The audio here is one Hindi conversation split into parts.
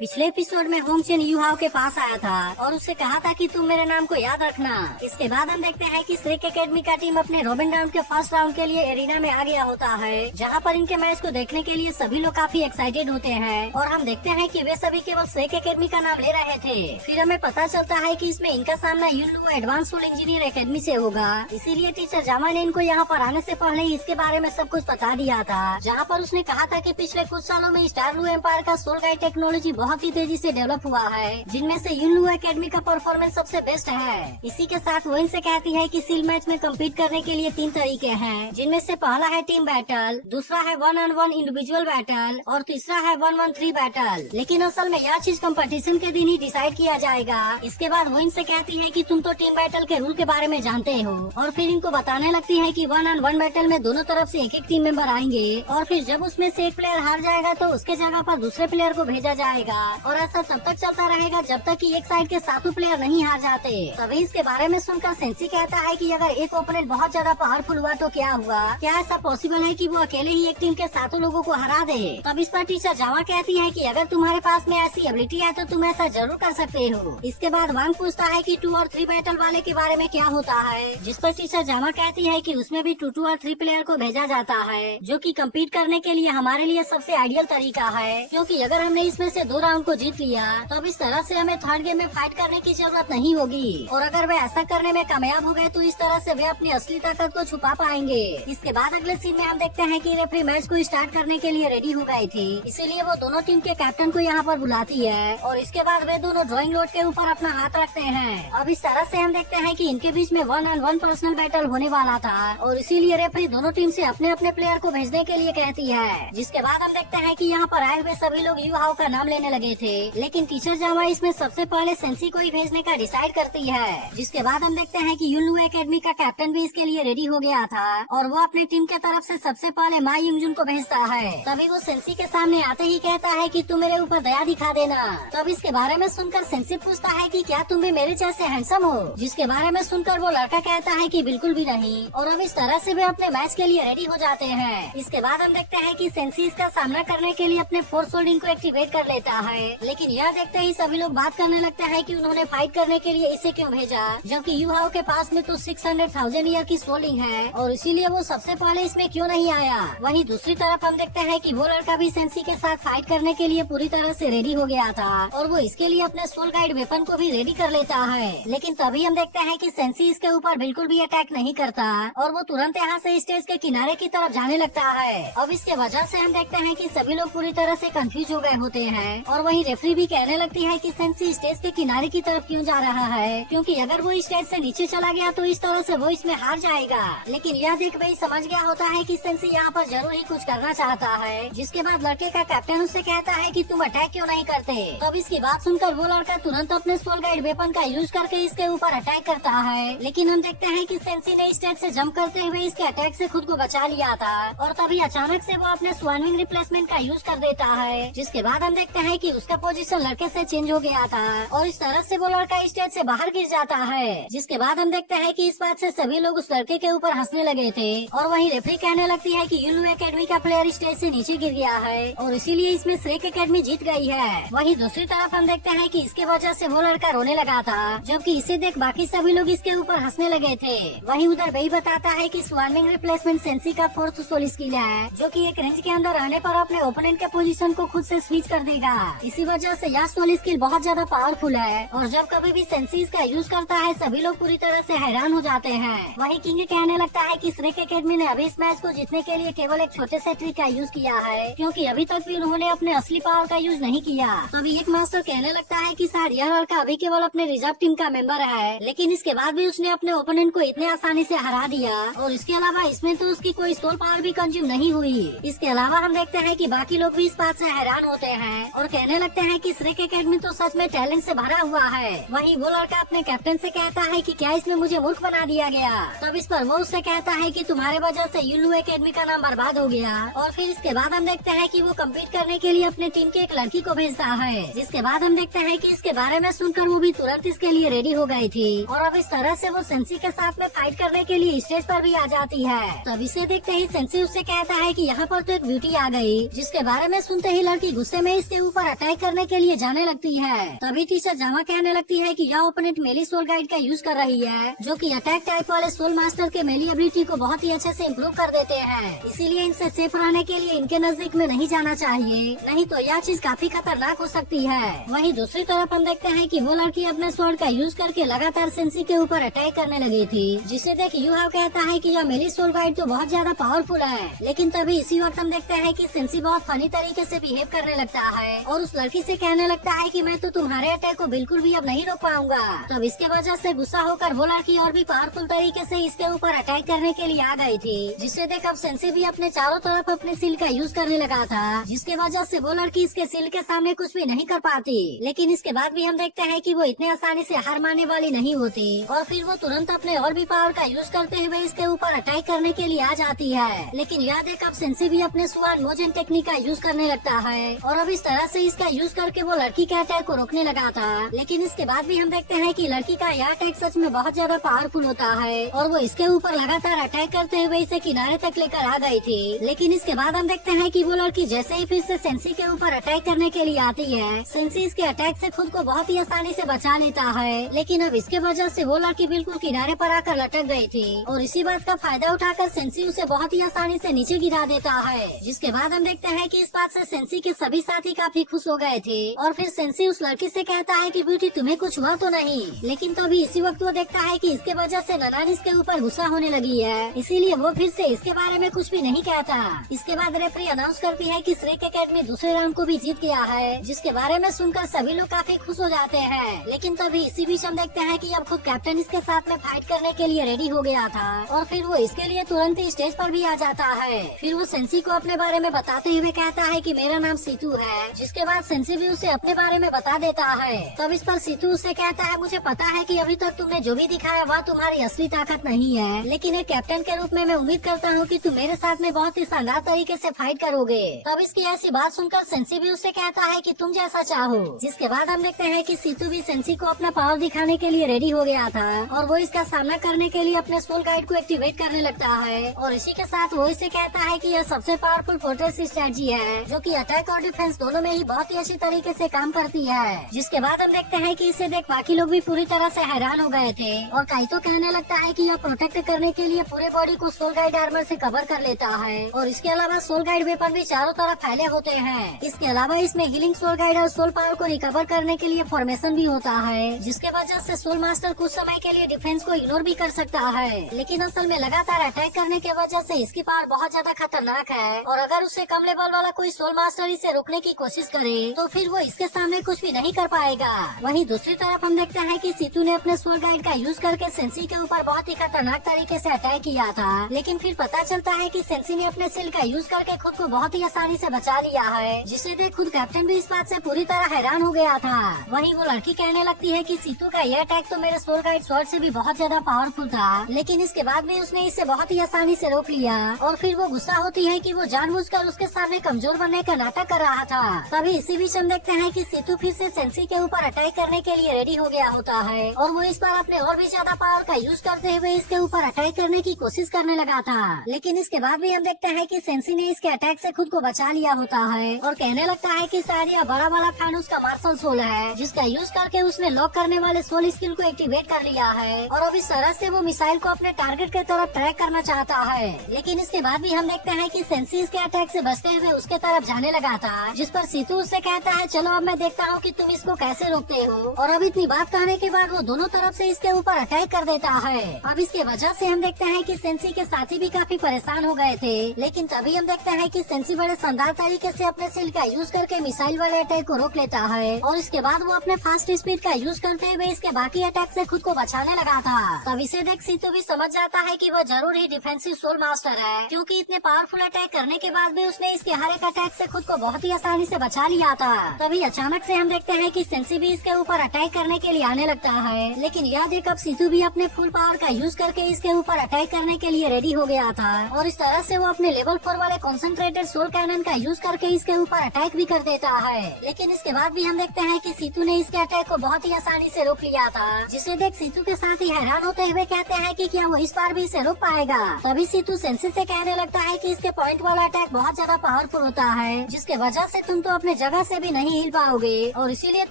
पिछले एपिसोड में होंग चेन यूहाओ के पास आया था और उससे कहा था कि तुम मेरे नाम को याद रखना। इसके बाद हम देखते हैं कि श्रेक एकेडमी का टीम अपने रॉबिन राउंड के फर्स्ट राउंड के लिए एरिना में आ गया होता है, जहां पर इनके मैच को देखने के लिए सभी लोग काफी एक्साइटेड होते हैं। और हम देखते हैं कि वे सभी केवल श्रेक एकेडमी का नाम ले रहे थे। फिर हमें पता चलता है कि इसमें इनका सामना यूनलू एडवांस सोल इंजीनियर एकेडमी से होगा। इसीलिए टीचर जामा ने इनको यहाँ पर आने से पहले ही इसके बारे में सब कुछ बता दिया था, जहाँ पर उसने कहा था कि पिछले कुछ सालों में स्टारलू एम्पायर का सोल गाइड टेक्नोलॉजी बहुत ही तेजी से डेवलप हुआ है, जिनमें से यूनलू एकेडमी का परफॉर्मेंस सबसे बेस्ट है। इसी के साथ वो इनसे कहती है कि सील मैच में कम्पीट करने के लिए 3 तरीके हैं, जिनमें से पहला है टीम बैटल, दूसरा है 1-on-1 इंडिविजुअल बैटल और तीसरा है 1-1-3 बैटल। लेकिन असल में यह चीज कंपटीशन के दिन ही डिसाइड किया जाएगा। इसके बाद वो इनसे कहती है कि तुम तो टीम बैटल के रूल के बारे में जानते हो, और फिर इनको बताने लगती है कि 1-on-1 बैटल में दोनों तरफ से एक टीम मेंबर आएंगे और फिर जब उसमें से एक प्लेयर हार जाएगा तो उसके जगह पर दूसरे प्लेयर को भेजा जाएगा, और ऐसा तब तक चलता रहेगा जब तक कि एक साइड के सातों प्लेयर नहीं हार जाते। तभी इसके बारे में सुनकर सेंसी कहता है कि अगर एक ओपोनेंट बहुत ज्यादा पावरफुल हुआ तो क्या हुआ, क्या ऐसा पॉसिबल है कि वो अकेले ही एक टीम के सातों लोगों को हरा दे। तब इस पर टीचर जावा कहती है कि अगर तुम्हारे पास में ऐसी एबिलिटी है तो तुम ऐसा जरूर कर सकते हो। इसके बाद वांग पूछता है कि 2 और 3 बैटल वाले के बारे में क्या होता है, जिस पर टीचर जावा कहती है कि उसमें भी 2 और 3 प्लेयर को भेजा जाता है, जो कि कम्पीट करने के लिए हमारे लिए सबसे आइडियल तरीका है, क्योंकि अगर हमने इसमें से 2 राउंड को जीत लिया तो अब इस तरह से हमें थर्ड गेम में फाइट करने की जरूरत नहीं होगी, और अगर वे ऐसा करने में कामयाब हो गए तो इस तरह से वे अपनी असली ताकत को छुपा पाएंगे। इसके बाद अगले सीन में हम देखते हैं कि रेफरी मैच को स्टार्ट करने के लिए रेडी हो गए थे, इसीलिए वो दोनों टीम के कैप्टन को यहाँ पर बुलाती है और इसके बाद वे दोनों ड्राइंग बोर्ड के ऊपर अपना हाथ रखते हैं। अब इस तरह से हम देखते हैं कि इनके बीच में 1-on-1 पर्सनल बैटल होने वाला था, और इसीलिए रेफरी दोनों टीम से अपने अपने प्लेयर को भेजने के लिए कहती है। जिसके बाद हम देखते हैं कि यहाँ पर आए हुए सभी लोग यूहाओ का नाम लेने लगे थे, लेकिन टीचर जावा इसमें सबसे पहले सेंसी को ही भेजने का डिसाइड करती है। जिसके बाद हम देखते हैं कि यूनलू एकेडमी का कैप्टन भी इसके लिए रेडी हो गया था और वो अपनी टीम के तरफ से सबसे पहले मा युंगजुन को भेजता है। तभी वो सेंसी के सामने आते ही कहता है कि तुम मेरे ऊपर दया दिखा देना। तब इसके बारे में सुनकर सेंसी पूछता है कि क्या तुम भी मेरे जैसे हैंडसम हो, जिसके बारे में सुनकर वो लड़का कहता है कि बिल्कुल भी नहीं, और अब इस तरह से वे अपने मैच के लिए रेडी हो जाते हैं। इसके बाद हम देखते हैं कि सेंसी इसका सामना करने के लिए अपने फोर्स होल्डिंग को एक्टिवेट कर लेता है, लेकिन यह देखते ही सभी लोग बात करने लगते हैं कि उन्होंने फाइट करने के लिए इसे क्यों भेजा, जबकि यूहाओ के पास में तो 600,000 ईयर की सोलिंग है और इसीलिए वो सबसे पहले इसमें क्यों नहीं आया। वहीं दूसरी तरफ हम देखते हैं कि वो लड़का भी सेंसी के साथ फाइट करने के लिए पूरी तरह से रेडी हो गया था और वो इसके लिए अपने सोल गाइड वेपन को भी रेडी कर लेता है। लेकिन तभी हम देखते हैं कि सेंसी इसके ऊपर बिल्कुल भी अटैक नहीं करता और वो तुरंत यहाँ से स्टेज के किनारे की तरफ जाने लगता है। अब इसके वजह से हम देखते हैं कि सभी लोग पूरी तरह से कंफ्यूज हो गए होते हैं और वहीं रेफरी भी कहने लगती है कि सेंसी स्टेज के किनारे की तरफ क्यों जा रहा है, क्योंकि अगर वो स्टेज से नीचे चला गया तो इस तरह से वो इसमें हार जाएगा। लेकिन यह देख भाई समझ गया होता है कि सेंसी यहाँ पर जरूर ही कुछ करना चाहता है। जिसके बाद लड़के का कैप्टन उससे कहता है कि तुम अटैक क्यों नहीं करते। तब इसकी बात सुनकर वो लड़का तुरंत अपने सोल गाइड वेपन का यूज करके इसके ऊपर अटैक करता है, लेकिन हम देखते हैं कि सेंसी ने स्टेज से जंप करते हुए इसके अटैक से खुद को बचा लिया था और तभी अचानक से वो अपने स्वानविंग रिप्लेसमेंट का यूज कर देता है। जिसके बाद हम देखते हैं कि उसका पोजीशन लड़के से चेंज हो गया था और इस तरह से वो लड़का स्टेज से बाहर गिर जाता है। जिसके बाद हम देखते हैं कि इस बात से सभी लोग उस लड़के के ऊपर हंसने लगे थे और वहीं रेफरी कहने लगती है कि यूनलू एकेडमी का प्लेयर स्टेज से नीचे गिर गया है और इसीलिए इसमें श्रेक एकेडमी जीत गई है। वहीं दूसरी तरफ हम देखते हैं कि इसके वजह से वो लड़का रोने लगा था, जबकि इसे देख बाकी सभी लोग इसके ऊपर हंसने लगे थे। वहीं उधर वही बताता है कि स्वार्मिंग रिप्लेसमेंट सेंसी का 4th सोल स्किल है, जो कि एक रेंज के अंदर रहने पर अपने ओपोनेंट के पोजीशन को खुद से स्विच कर देगा। इसी वजह से यह सोल स्किल बहुत ज्यादा पावरफुल है और जब कभी भी सेंसी इसका यूज करता है सभी लोग पूरी तरह से हैरान हो जाते हैं। वहीं किंग कहने लगता है कि श्रेक एकेडमी ने अभी इस मैच को जीतने के लिए केवल एक छोटे से ट्रिक का यूज किया है, क्योंकि अभी तक भी उन्होंने अपने असली पावर का यूज नहीं किया। तभी एक मास्टर कहने लगता है कि शायद यह लड़का अभी केवल अपने रिजर्व टीम का मेंबर है, लेकिन इसके बाद भी उसने अपने ओपोनेंट को इतने आसानी से हरा दिया और इसके अलावा इसमें तो उसकी कोई सोल पावर भी कंज्यूम नहीं हुई। इसके अलावा हम देखते हैं कि बाकी लोग भी इस बात से हैरान होते हैं और कहने लगते हैं कि श्रेक एकेडमी तो सच में टैलेंट से भरा हुआ है। वहीं वो लड़का अपने कैप्टन से कहता है कि क्या इसमें मुझे मूर्ख बना दिया गया। तब इस पर वो उससे कहता है कि तुम्हारे वजह से यूनलू एकेडमी का नाम बर्बाद हो गया। और फिर इसके बाद हम देखते हैं कि वो कम्पीट करने के लिए अपने टीम की एक लड़की को भेजता है, जिसके बाद हम देखते हैं कि इसके बारे में सुनकर वो भी तुरंत इसके लिए रेडी हो गई थी और अब इस तरह से वो सेंसी के साथ में फाइट करने के लिए स्टेज पर भी आ जाती है। तब इसे देखते ही सेंसी उससे कहता है कि यहाँ पर तो एक ब्यूटी आ गई, जिसके बारे में सुनते ही लड़की गुस्से में इसके ऊपर ऊपर अटैक करने के लिए जाने लगती है। तभी टीचर जावा कहने लगती है कि यह ओपोनेंट मेली सोल गाइड का यूज कर रही है, जो कि अटैक टाइप वाले सोल मास्टर के मेली एबिलिटी को बहुत ही अच्छे से इम्प्रूव कर देते हैं। इसीलिए इनसे सेफ रहने के लिए इनके नजदीक में नहीं जाना चाहिए, नहीं तो यह चीज काफी खतरनाक हो सकती है। वहीं दूसरी तरफ हम देखते हैं कि वो लड़की अपने स्वॉर्ड का यूज करके लगातार सेंसी के ऊपर अटैक करने लगी थी, जिसे देख यूहाव कहता है कि यह मेली सोल गाइड तो बहुत ज्यादा पावरफुल है। लेकिन तभी इसी वक्त हम देखते हैं कि सेंसी बहुत फनी तरीके से बिहेव करने लगता है और उस लड़की से कहने लगता है कि मैं तो तुम्हारे अटैक को बिल्कुल भी अब नहीं रोक पाऊंगा। तब इसके वजह से गुस्सा होकर वो लड़की और भी पावरफुल तरीके से इसके ऊपर अटैक करने के लिए आ गई थी, जिससे देख अब सेंसी भी अपने चारों तरफ अपने सील का यूज करने लगा था, जिसके वजह से वो लड़की इसके सील के सामने कुछ भी नहीं कर पाती। लेकिन इसके बाद भी हम देखते हैं कि वो इतने आसानी से हार मानने वाली नहीं होती और फिर वो तुरंत अपने और भी पावर का यूज करते हुए इसके ऊपर अटैक करने के लिए आ जाती है। लेकिन याद है अब सेंसी भी अपने सुआन मोजन टेक्निक का यूज करने लगता है और अब इस तरह से इसका यूज करके वो लड़की के अटैक को रोकने लगा था। लेकिन इसके बाद भी हम देखते हैं कि लड़की का यह अटैक सच में बहुत ज्यादा पावरफुल होता है और वो इसके ऊपर लगातार अटैक करते हुए इसे किनारे तक लेकर आ गई थी। लेकिन इसके बाद हम देखते हैं कि वो लड़की जैसे ही फिर से सेंसी के ऊपर अटैक करने के लिए आती है, सेंसी इसके अटैक से खुद को बहुत ही आसानी से बचा लेता है। लेकिन अब इसके वजह से वो लड़की बिल्कुल किनारे पर आकर लटक गई थी और इसी बात का फायदा उठाकर सेंसी उसे बहुत ही आसानी से नीचे गिरा देता है। जिसके बाद हम देखते हैं कि इस बात से सेंसी के सभी साथी काफी खुश हो गए थे और फिर सेंसी उस लड़की से कहता है कि ब्यूटी तुम्हें कुछ हुआ तो नहीं। लेकिन तभी इसी वक्त वो देखता है कि इसके वजह से ननान इसके ऊपर गुस्सा होने लगी है, इसीलिए वो फिर से इसके बारे में कुछ भी नहीं कहता। इसके बाद रेफरी अनाउंस करती है कि श्रेक एकेडमी दूसरे राउंड को भी जीत गया है, जिसके बारे में सुनकर सभी लोग काफी खुश हो जाते हैं। लेकिन तभी इसी बीच हम देखते हैं कि अब खुद कैप्टन इसके साथ में फाइट करने के लिए रेडी हो गया था और फिर वो इसके लिए तुरंत ही स्टेज पर भी आ जाता है। फिर वो सेंसी को अपने बारे में बताते हुए कहता है कि मेरा नाम सीतू है, जिसके बाद सेंसी भी उसे अपने बारे में बता देता है। तब इस पर सीतू उसे कहता है मुझे पता है कि अभी तक तुमने जो भी दिखाया वह तुम्हारी असली ताकत नहीं है, लेकिन एक कैप्टन के रूप में मैं उम्मीद करता हूँ कि तुम मेरे साथ में बहुत ही शानदार तरीके से फाइट करोगे। तब इसकी ऐसी बात सुनकर सेंसी भी उससे कहता है कि तुम जैसा चाहो। जिसके बाद हम देखते हैं कि सीतू भी सेंसी को अपना पावर दिखाने के लिए रेडी हो गया था और वो इसका सामना करने के लिए अपने सोल गाइड को एक्टिवेट करने लगता है और इसी के साथ वो इसे कहता है कि यह सबसे पावरफुल फोर्ट्रेस स्ट्रेटजी है, जो कि अटैक और डिफेंस दोनों में ही बहुत ही अच्छी तरीके से काम करती है। जिसके बाद हम देखते हैं कि इसे देख बाकी लोग भी पूरी तरह से हैरान हो गए थे और काइतो कहने लगता है कि यह प्रोटेक्ट करने के लिए पूरे बॉडी को सोल गाइड आर्मर से कवर कर लेता है और इसके अलावा सोल गाइड वेपन भी चारों तरफ फैले होते हैं। इसके अलावा इसमें हीलिंग सोल गाइड और सोल पावर को रिकवर करने के लिए फॉर्मेशन भी होता है, जिसके वजह से सोल मास्टर कुछ समय के लिए डिफेंस को इग्नोर भी कर सकता है। लेकिन असल में लगातार अटैक करने के वजह से इसकी पावर बहुत ज्यादा खतरनाक है और अगर उससे कम लेवल वाला कोई सोल मास्टर इसे रोकने की कोशिश करे तो फिर वो इसके सामने कुछ भी नहीं कर पाएगा। वहीं दूसरी तरफ हम देखते हैं कि सीतू ने अपने सोल गाइड का यूज करके सेंसी के ऊपर बहुत ही खतरनाक तरीके से अटैक किया था, लेकिन फिर पता चलता है कि सेंसी ने अपने सील का यूज करके खुद को बहुत ही आसानी से बचा लिया है, जिसे देख खुद कैप्टन भी इस बात से पूरी तरह हैरान हो गया था। वहीं वो लड़की कहने लगती है कि सीतू का यह अटैक तो मेरे सोल गाइड स्वॉर्ड से भी बहुत ज्यादा पावरफुल था, लेकिन इसके बाद भी उसने इसे बहुत ही आसानी से रोक लिया और फिर वो गुस्सा होती है कि वो जानबूझकर उसके सामने कमजोर बनने का नाटक कर रहा था। तभी इसी बीच हम देखते हैं कि सीतू फिर से सेंसी के ऊपर अटैक करने के लिए रेडी हो गया होता है और वो इस बार अपने और भी ज्यादा पावर का यूज करते हुए इसके ऊपर अटैक करने की कोशिश करने लगा था। लेकिन इसके बाद भी हम देखते हैं कि सेंसी ने इसके अटैक से खुद को बचा लिया होता है और कहने लगता है कि शायद यह बड़ा वाला फैन उसका मार्शल सोल है, जिसका यूज करके उसने लॉक करने वाले सोल स्किल को एक्टिवेट कर लिया है और अब इस तरह से वो मिसाइल को अपने टारगेट के तरफ ट्रैक करना चाहता है। लेकिन इसके बाद भी हम देखते हैं कि सेंसी इसके अटैक से बचते हुए उसके तरफ जाने लगा था, जिस पर सीतू उससे कहता है चलो अब मैं देखता हूँ कि तुम इसको कैसे रोकते हो। और अब इतनी बात कहने के बाद वो दोनों तरफ से इसके ऊपर अटैक कर देता है। अब इसके वजह से हम देखते हैं कि सेंसी के साथी भी काफी परेशान हो गए थे, लेकिन तभी हम देखते हैं कि सेंसी बड़े शानदार तरीके से अपने सील का यूज करके मिसाइल वाले अटैक को रोक लेता है और इसके बाद वो अपने फास्ट स्पीड का यूज करते हुए इसके बाकी अटैक से खुद को बचाने लगा था। तब इसे देख सीतू भी समझ जाता है कि वो जरूर ही डिफेंसिव सोल मास्टर है, क्योंकि इतने पावरफुल अटैक करने के बाद भी उसने इसके हर एक अटैक से खुद को बहुत ही आसानी से बचा लिया था। तभी अचानक से हम देखते हैं कि सेंसी भी इसके ऊपर अटैक करने के लिए आने लगता है, लेकिन यह देख अब सीतू भी अपने फुल पावर का यूज करके इसके ऊपर अटैक करने के लिए रेडी हो गया था और इस तरह से वो अपने लेवल 4 वाले कॉन्सेंट्रेटेड सोल कैनन का यूज करके इसके ऊपर अटैक भी कर देता है। लेकिन इसके बाद भी हम देखते हैं कि सीतू ने इसके अटैक को बहुत ही आसानी से रोक लिया था, जिसे देख सीतू के साथ ही हैरान होते हुए कहते हैं कि क्या वो इस बार भी इसे रोक पाएगा। तभी सीतू सेंसी से कहने लगता है कि इसके पॉइंट वाला अटैक बहुत ज्यादा पावरफुल होता है, जिसके वजह से तुम तो अपने जगह से भी नहीं हिल पाओगे और इसीलिए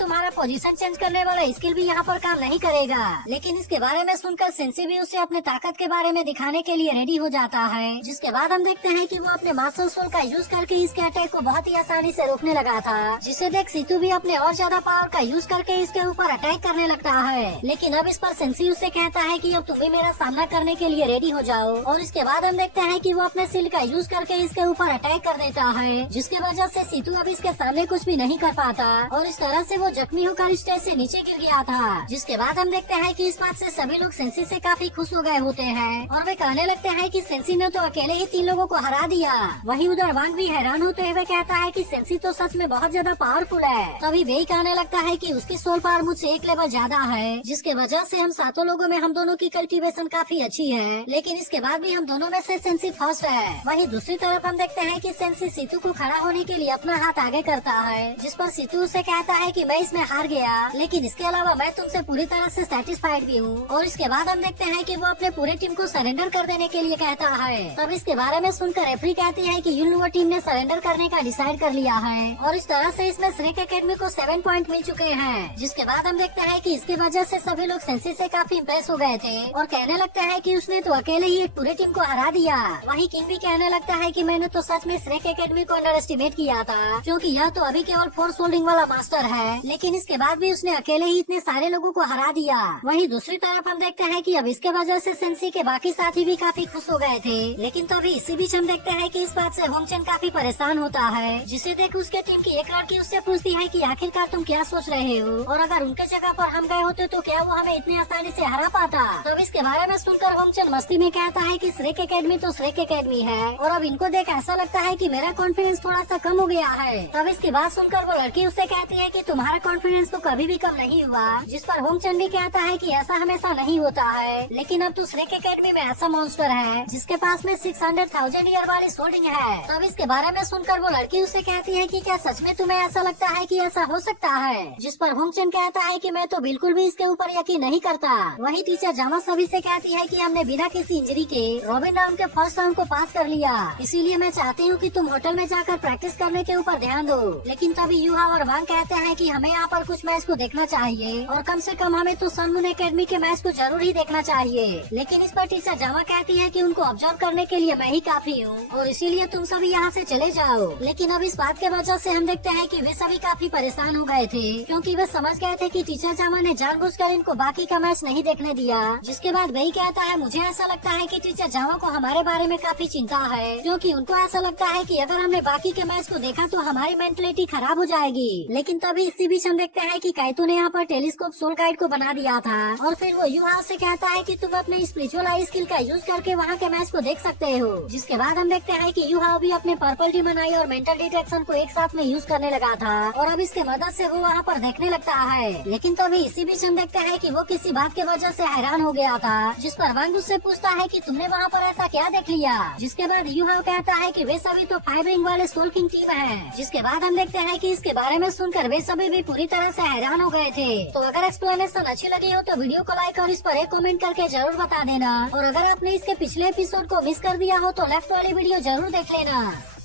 तुम्हारा पोजीशन चेंज करने वाला स्किल भी यहाँ पर काम नहीं करेगा। लेकिन इसके बारे में सुनकर सेंसी भी उसे अपने ताकत के बारे में दिखाने के लिए रेडी हो जाता है, जिसके बाद हम देखते हैं कि वो अपने मास्टर सोल का यूज करके इसके अटैक को बहुत ही आसानी से रोकने लगा था, जिसे देख सीतू भी अपने और ज्यादा पावर का यूज करके इसके ऊपर अटैक करने लगता है। लेकिन अब इस पर सेंसी उसे कहता है कि अब तुम भी मेरा सामना करने के लिए रेडी हो जाओ और इसके बाद हम देखते हैं कि वो अपने सिल का यूज करके इसके ऊपर अटैक कर देता है, जिसकी वजह से सीतू अब इसके सामने कुछ भी नहीं कर पाता और इस तरह से वो जख्मी होकर स्टेज से नीचे गिर गया था। जिसके बाद हम देखते हैं कि इस बात से सभी लोग सेंसी से काफी खुश हो गए होते हैं और वे कहने लगते हैं कि सेंसी ने तो अकेले ही 3 लोगों को हरा दिया। वहीं उधर वांग भी हैरान होते हुए कहता है कि सेंसी तो सच में बहुत ज्यादा पावरफुल है। तभी वे कहने लगता है कि उसकी सोल पावर मुझसे 1 लेवल ज्यादा है, जिसके वजह से हम 7 लोगों में हम दोनों की कल्टीवेशन काफी अच्छी है, लेकिन इसके बाद भी हम दोनों में से सेंसी फर्स्ट है। वहीं दूसरी तरफ हम देखते हैं कि सेंसी सीतू को खड़ा होने के लिए अपना हाथ आगे करता है, जिस पर सीतू उसे कहता है कि मैं इसमें हार गया, लेकिन इसके अलावा मैं तुमसे पूरी तरह से सेटिस्फाइड भी हूँ। और इसके बाद हम देखते हैं कि वो अपने पूरे टीम को सरेंडर कर देने के लिए कहता है। तब इसके बारे में सुनकर रेफरी कहती है कि यूनिवर्स टीम ने सरेंडर करने का डिसाइड कर लिया है और इस तरह से इसमें श्रेक एकेडमी को 7 पॉइंट मिल चुके हैं। जिसके बाद हम देखते हैं कि इसकी वजह से सभी लोग सेंसी से काफी इम्प्रेस हो गए थे और कहने लगते हैं कि उसने तो अकेले ही एक पूरे टीम को हरा दिया। वहीं किंग भी कहने लगता है कि मैंने तो सच में श्रेक एकेडमी को अंडर एस्टिमेट किया था, क्योंकि यह तो अभी केवल 4 होल्डिंग वाला मास्टर है, लेकिन इसके बाद भी उसने अकेले ही इतने सारे लोगों को हरा दिया। वहीं दूसरी तरफ हम देखते हैं कि अब इसके वजह से सेंसी के बाकी साथी भी काफी खुश हो गए थे। लेकिन तभी इसी बीच हम देखते हैं कि इस बात से होंगचन काफी परेशान होता है, जिसे देख उसके टीम की एक लड़की उससे पूछती है कि आखिरकार तुम क्या सोच रहे हो और अगर उनके जगह पर हम गए होते तो क्या वो हमें इतनी आसानी से हरा पाता। तब इसके बारे में सुनकर होंगचन मस्ती में कहता है कि श्रेक एकेडमी तो श्रेक एकेडमी है और अब इनको देख ऐसा लगता है कि मेरा कॉन्फिडेंस थोड़ा सा कम हो गया है। तब इसकी बात सुनकर वो लड़की उससे कहती है कि तुम्हारा कॉन्फिडेंस तो कभी भी कम नहीं हुआ, जिस पर होंगचन भी कहता है कि ऐसा हमेशा नहीं होता है, लेकिन अब तो श्रेक एकेडमी में ऐसा मॉन्स्टर है जिसके पास में 600,000 ईयर वाली सोल्डिंग है। तब इसके बारे में सुनकर वो लड़की उससे कहती है कि क्या सच में तुम्हें ऐसा लगता है कि ऐसा हो सकता है, जिस पर होंगचन कहता है कि मैं तो बिल्कुल भी इसके ऊपर यकीन नहीं करता। वही टीचर जामा सभी से कहती है कि हमने बिना किसी इंजरी के रॉबिन राउंड के फर्स्ट राउंड को पास कर लिया, इसीलिए मैं चाहती हूँ कि तुम होटल में जाकर प्रैक्टिस करने के ऊपर ध्यान दो। लेकिन तभी यूहा और वांग कहते हैं कि हमें यहाँ पर कुछ मैच को देखना चाहिए और कम से कम हमें तो सन मून एकेडमी के मैच को जरूर ही देखना चाहिए। लेकिन इस पर टीचर जामा कहती है कि उनको ऑब्जर्व करने के लिए मैं ही काफी हूँ और इसीलिए तुम सभी यहाँ से चले जाओ। लेकिन अब इस बात के वजह से हम देखते हैं कि वे सभी काफी परेशान हो गए थे, क्योंकि वे समझ गए थे कि टीचर जामा ने जानबूझकर इनको बाकी का मैच नहीं देखने दिया। जिसके बाद वही कहता है मुझे ऐसा लगता है कि टीचर जामा को हमारे बारे में काफी चिंता है, क्योंकि उनको ऐसा लगता है कि अगर हमने बाकी के मैच को देखा तो हमारी मेंटलिटी खराब हो जाएगी। लेकिन तभी इसी बीच हम देखते हैं कि काइतो ने यहाँ पर टेलीस्कोप सोल गाइड को बना दिया था और फिर वो यूहा से कहता है कि तुम अपने स्पिरिचुअल आई स्किल का यूज करके वहाँ के मैच को देख सकते हो। जिसके बाद हम देखते हैं कि यूहा भी अपने पर्पल डीमन आई और मेंटल डिटेक्शन को एक साथ में यूज करने लगा था और अब इसके मदद से वो वहाँ पर देखने लगता है। लेकिन तभी इसी बीच हम देखते हैं कि वो किसी बात की वजह से हैरान हो गया था, जिस पर वांग उससे पूछता है कि तुमने वहाँ पर ऐसा क्या देख लिया। जिसके बाद यूहा कहता है कि वे सभी तो 5 रिंग वाले सोल किंग टीम है। जिसके बाद हम देखते हैं कि इसके बारे में सुनकर वे सभी भी पूरी तरह से हैरान हो गए थे। तो अगर एक्सप्लेनेशन अच्छी लगी हो तो वीडियो को लाइक और इस पर एक कमेंट करके जरूर बता देना और अगर आपने इसके पिछले एपिसोड को मिस कर दिया हो तो लेफ्ट वाली वीडियो जरूर देख लेना।